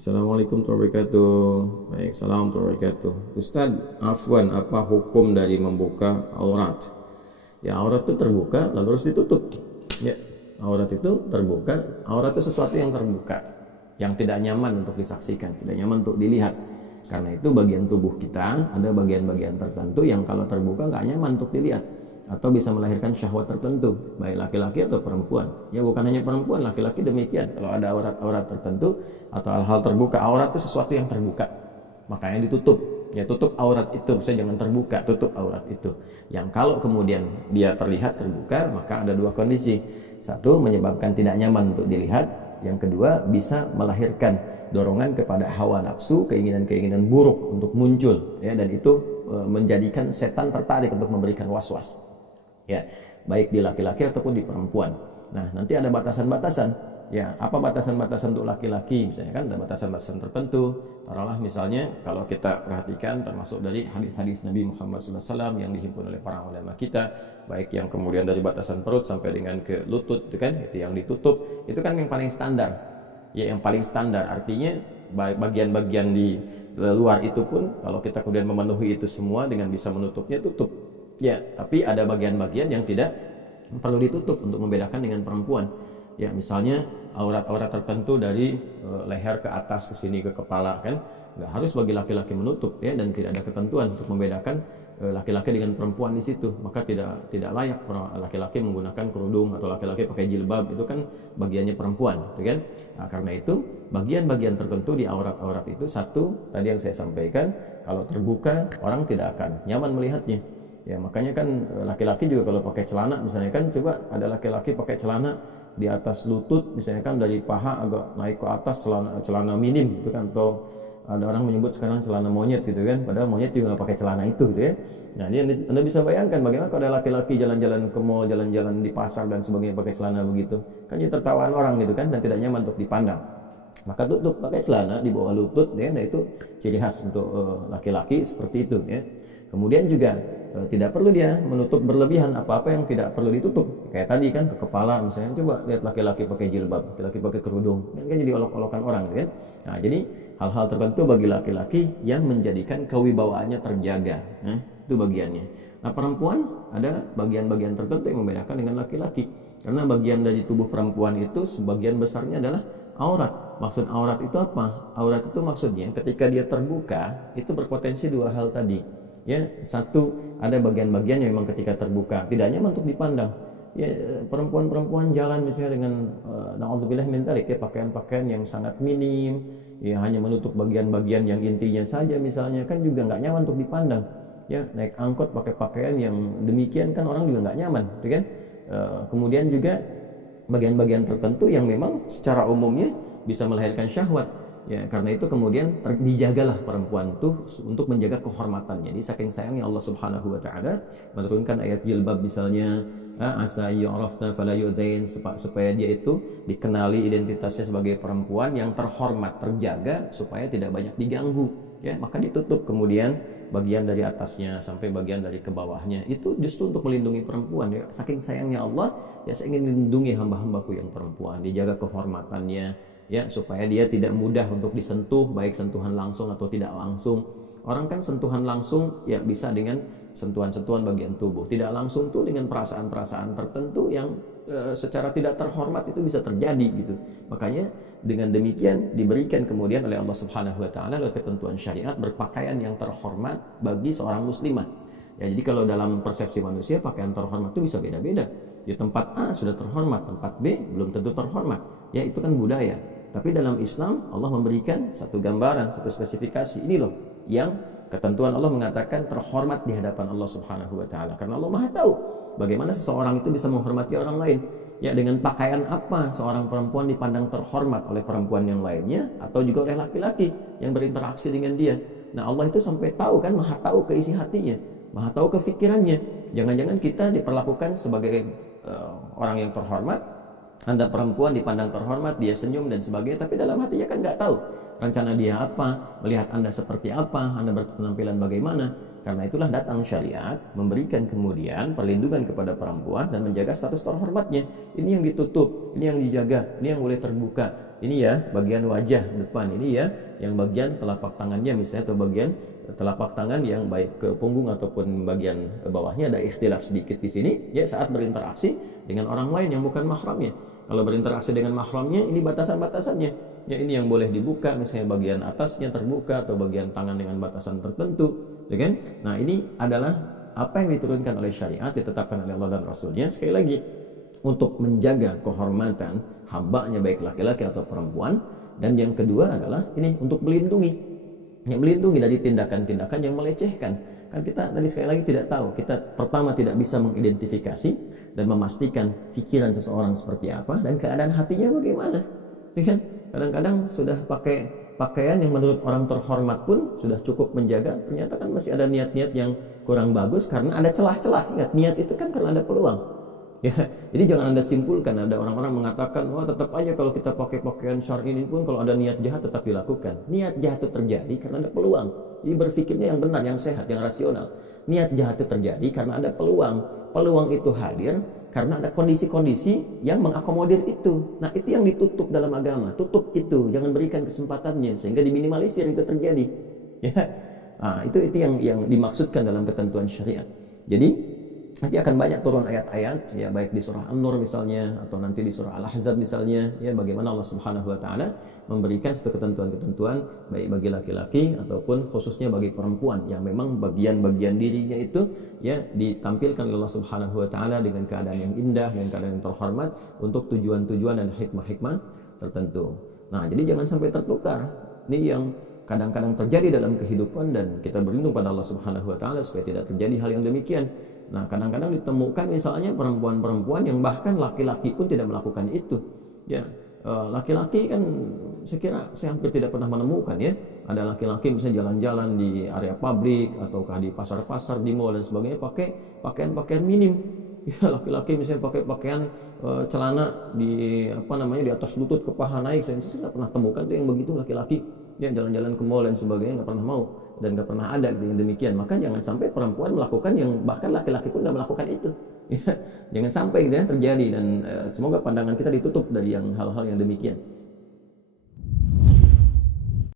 Assalamualaikum warahmatullahi wabarakatuh. Baik, salam warahmatullahi wabarakatuh. Ustaz, afwan, apa hukum dari membuka aurat? Ya, aurat itu terbuka lalu harus ditutup. Ya, aurat itu terbuka, aurat itu sesuatu yang terbuka, yang tidak nyaman untuk disaksikan, tidak nyaman untuk dilihat. Karena itu bagian tubuh kita ada bagian-bagian tertentu yang kalau terbuka nggak nyaman untuk dilihat atau bisa melahirkan syahwat tertentu, baik laki-laki atau perempuan. Ya, bukan hanya perempuan, laki-laki demikian. Kalau ada aurat-aurat tertentu atau hal-hal terbuka, aurat itu sesuatu yang terbuka, makanya ditutup. Ya, tutup aurat itu, bisa jangan terbuka, tutup aurat itu. Yang kalau kemudian dia terlihat terbuka, maka ada dua kondisi. Satu, menyebabkan tidak nyaman untuk dilihat. Yang kedua, bisa melahirkan dorongan kepada hawa nafsu, keinginan-keinginan buruk untuk muncul, ya, dan itu menjadikan setan tertarik untuk memberikan was-was, ya, baik di laki-laki ataupun di perempuan. Nah, nanti ada batasan-batasan. Ya, apa batasan-batasan untuk laki-laki? Misalnya kan ada batasan-batasan tertentu. Taruhlah misalnya kalau kita perhatikan termasuk dari hadis-hadis Nabi Muhammad SAW yang dihimpun oleh para ulama kita, baik yang kemudian dari batasan perut sampai dengan ke lutut, itu kan, itu yang ditutup, itu kan yang paling standar. Ya, yang paling standar artinya bagian-bagian di luar itu pun kalau kita kemudian memenuhi itu semua dengan bisa menutupnya, tutup. Ya, tapi ada bagian-bagian yang tidak perlu ditutup untuk membedakan dengan perempuan. Ya, misalnya aurat-aurat tertentu dari leher ke atas ke sini ke kepala, kan nggak harus bagi laki-laki menutup, ya, dan tidak ada ketentuan untuk membedakan laki-laki dengan perempuan di situ. Maka tidak layak laki-laki menggunakan kerudung atau laki-laki pakai jilbab, itu kan bagiannya perempuan, kan. Nah, karena itu bagian-bagian tertentu di aurat-aurat itu, satu tadi yang saya sampaikan, kalau terbuka orang tidak akan nyaman melihatnya. Ya, makanya kan laki-laki juga kalau pakai celana misalnya, kan coba ada laki-laki pakai celana di atas lutut misalnya, kan dari paha agak naik ke atas, celana minim itu kan, atau ada orang menyebut sekarang celana monyet gitu kan, padahal monyet juga nggak pakai celana itu gitu ya. Nah, ini Anda bisa bayangkan bagaimana kalau ada laki-laki jalan-jalan ke mall, jalan-jalan di pasar dan sebagainya pakai celana begitu, kan jadi tertawaan orang gitu kan, dan tidak nyaman untuk dipandang. Maka tutup, pakai celana di bawah lutut, ya. Nah, itu ciri khas untuk laki-laki seperti itu, ya. Kemudian juga tidak perlu dia menutup berlebihan apa-apa yang tidak perlu ditutup. Kayak tadi kan ke kepala misalnya, coba lihat laki-laki pakai jilbab, laki-laki pakai kerudung, kan jadi olok-olokan orang gitu kan. Nah, jadi hal-hal tertentu bagi laki-laki yang menjadikan kewibawaannya terjaga. Nah, itu bagiannya. Nah, perempuan ada bagian-bagian tertentu yang membedakan dengan laki-laki. Karena bagian dari tubuh perempuan itu sebagian besarnya adalah aurat. Maksud aurat itu apa? Aurat itu maksudnya ketika dia terbuka itu berpotensi dua hal tadi. Ya, satu, ada bagian-bagian yang memang ketika terbuka tidak nyaman untuk dipandang. Ya, perempuan-perempuan jalan misalnya dengan naudzubillah min dzalik, ya, pakaian-pakaian yang sangat minim, ya, hanya menutup bagian-bagian yang intinya saja misalnya, kan juga nggak nyaman untuk dipandang. Ya, naik angkot pakai pakaian yang demikian kan orang juga nggak nyaman, kan. Kemudian juga bagian-bagian tertentu yang memang secara umumnya bisa melahirkan syahwat. Ya, karena itu kemudian dijagalah perempuan tuh untuk menjaga kehormatannya. Jadi saking sayangnya Allah Subhanahu wa taala menurunkan ayat jilbab misalnya, asa yu'rafna fala yu'dain, supaya dia itu dikenali identitasnya sebagai perempuan yang terhormat, terjaga supaya tidak banyak diganggu, ya. Maka ditutup kemudian bagian dari atasnya sampai bagian dari ke bawahnya. Itu justru untuk melindungi perempuan, ya. Saking sayangnya Allah, ya, saya ingin melindungi hamba-hambaku yang perempuan, dijaga kehormatannya, ya, supaya dia tidak mudah untuk disentuh, baik sentuhan langsung atau tidak langsung. Orang kan sentuhan langsung ya bisa dengan sentuhan-sentuhan bagian tubuh, tidak langsung tuh dengan perasaan-perasaan tertentu yang secara tidak terhormat itu bisa terjadi gitu. Makanya dengan demikian diberikan kemudian oleh Allah Subhanahu wa taala lewat ketentuan syariat berpakaian yang terhormat bagi seorang muslimah. Ya, jadi kalau dalam persepsi manusia pakaian terhormat itu bisa beda-beda. Di tempat A sudah terhormat, tempat B belum tentu terhormat. Ya, itu kan budaya. Tapi dalam Islam Allah memberikan satu gambaran, satu spesifikasi. Ini loh yang ketentuan Allah mengatakan terhormat di hadapan Allah Subhanahu wa taala. Karena Allah Maha tahu bagaimana seseorang itu bisa menghormati orang lain. Ya, dengan pakaian apa seorang perempuan dipandang terhormat oleh perempuan yang lainnya atau juga oleh laki-laki yang berinteraksi dengan dia. Nah, Allah itu sampai tahu kan, Maha tahu keisi hatinya, Maha tahu kefikirannya. Jangan-jangan kita diperlakukan sebagai orang yang terhormat, Anda perempuan dipandang terhormat, dia senyum dan sebagainya, tapi dalam hatinya kan nggak tahu rencana dia apa, melihat Anda seperti apa, Anda berpenampilan bagaimana. Karena itulah datang syariat memberikan kemudian perlindungan kepada perempuan dan menjaga status terhormatnya. Ini yang ditutup, ini yang dijaga, ini yang boleh terbuka. Ini ya bagian wajah depan, ini ya yang bagian telapak tangannya misalnya, atau bagian telapak tangan yang baik ke punggung ataupun bagian bawahnya ada ikhtilaf sedikit di sini ya saat berinteraksi dengan orang lain yang bukan mahramnya. Kalau berinteraksi dengan mahramnya ini batasan-batasannya. Ya ini yang boleh dibuka, misalnya bagian atasnya terbuka atau bagian tangan dengan batasan tertentu, ya kan? Nah, ini adalah apa yang diturunkan oleh syariat, ditetapkan oleh Allah dan Rasulnya. Sekali lagi, untuk menjaga kehormatan hambanya baik laki-laki atau perempuan. Dan yang kedua adalah ini untuk melindungi, melindungi dari tindakan-tindakan yang melecehkan. Kan kita tadi sekali lagi tidak tahu, kita pertama tidak bisa mengidentifikasi dan memastikan pikiran seseorang seperti apa dan keadaan hatinya bagaimana, ya kan? Kadang-kadang sudah pakai pakaian yang menurut orang terhormat pun sudah cukup menjaga, ternyata kan masih ada niat-niat yang kurang bagus karena ada celah-celah. Ingat, niat itu kan karena ada peluang. Ya, jadi jangan Anda simpulkan. Ada orang-orang mengatakan, wah tetap aja kalau kita pakai pakaian syar'i ini pun kalau ada niat jahat tetap dilakukan. Niat jahat itu terjadi karena ada peluang. Jadi berpikirnya yang benar, yang sehat, yang rasional. Niat jahat itu terjadi karena ada peluang. Peluang itu hadir karena ada kondisi-kondisi yang mengakomodir itu. Nah, itu yang ditutup dalam agama. Tutup itu, jangan berikan kesempatannya sehingga diminimalisir itu terjadi. Ya, nah, itu yang dimaksudkan dalam ketentuan syariat. Jadi nanti akan banyak turun ayat-ayat ya, baik di surah An-Nur misalnya atau nanti di surah Al-Ahzab misalnya ya, bagaimana Allah Subhanahu wa taala memberikan satu ketentuan-ketentuan baik bagi laki-laki ataupun khususnya bagi perempuan yang memang bagian-bagian dirinya itu ya ditampilkan oleh Allah Subhanahu wa taala dengan keadaan yang indah dan keadaan yang terhormat untuk tujuan-tujuan dan hikmah-hikmah tertentu. Nah, jadi jangan sampai tertukar. Ini yang kadang-kadang terjadi dalam kehidupan dan kita berlindung pada Allah Subhanahu wa taala supaya tidak terjadi hal yang demikian. Nah, kadang-kadang ditemukan misalnya perempuan-perempuan yang bahkan laki-laki pun tidak melakukan itu. Ya, laki-laki kan saya hampir tidak pernah menemukan ya. Ada laki-laki misalnya jalan-jalan di area publik ataukah di pasar-pasar, di mall dan sebagainya pakai pakaian-pakaian minim. Ya, laki-laki misalnya pakai pakaian celana di di atas lutut ke paha naik. Saya nggak pernah temukan tuh yang begitu laki-laki. Ya, jalan-jalan ke mall dan sebagainya nggak pernah mau dan nggak pernah ada yang demikian. Maka jangan sampai perempuan melakukan yang bahkan laki-laki pun nggak melakukan itu. Ya, jangan sampai terjadi dan semoga pandangan kita ditutup dari yang hal-hal yang demikian.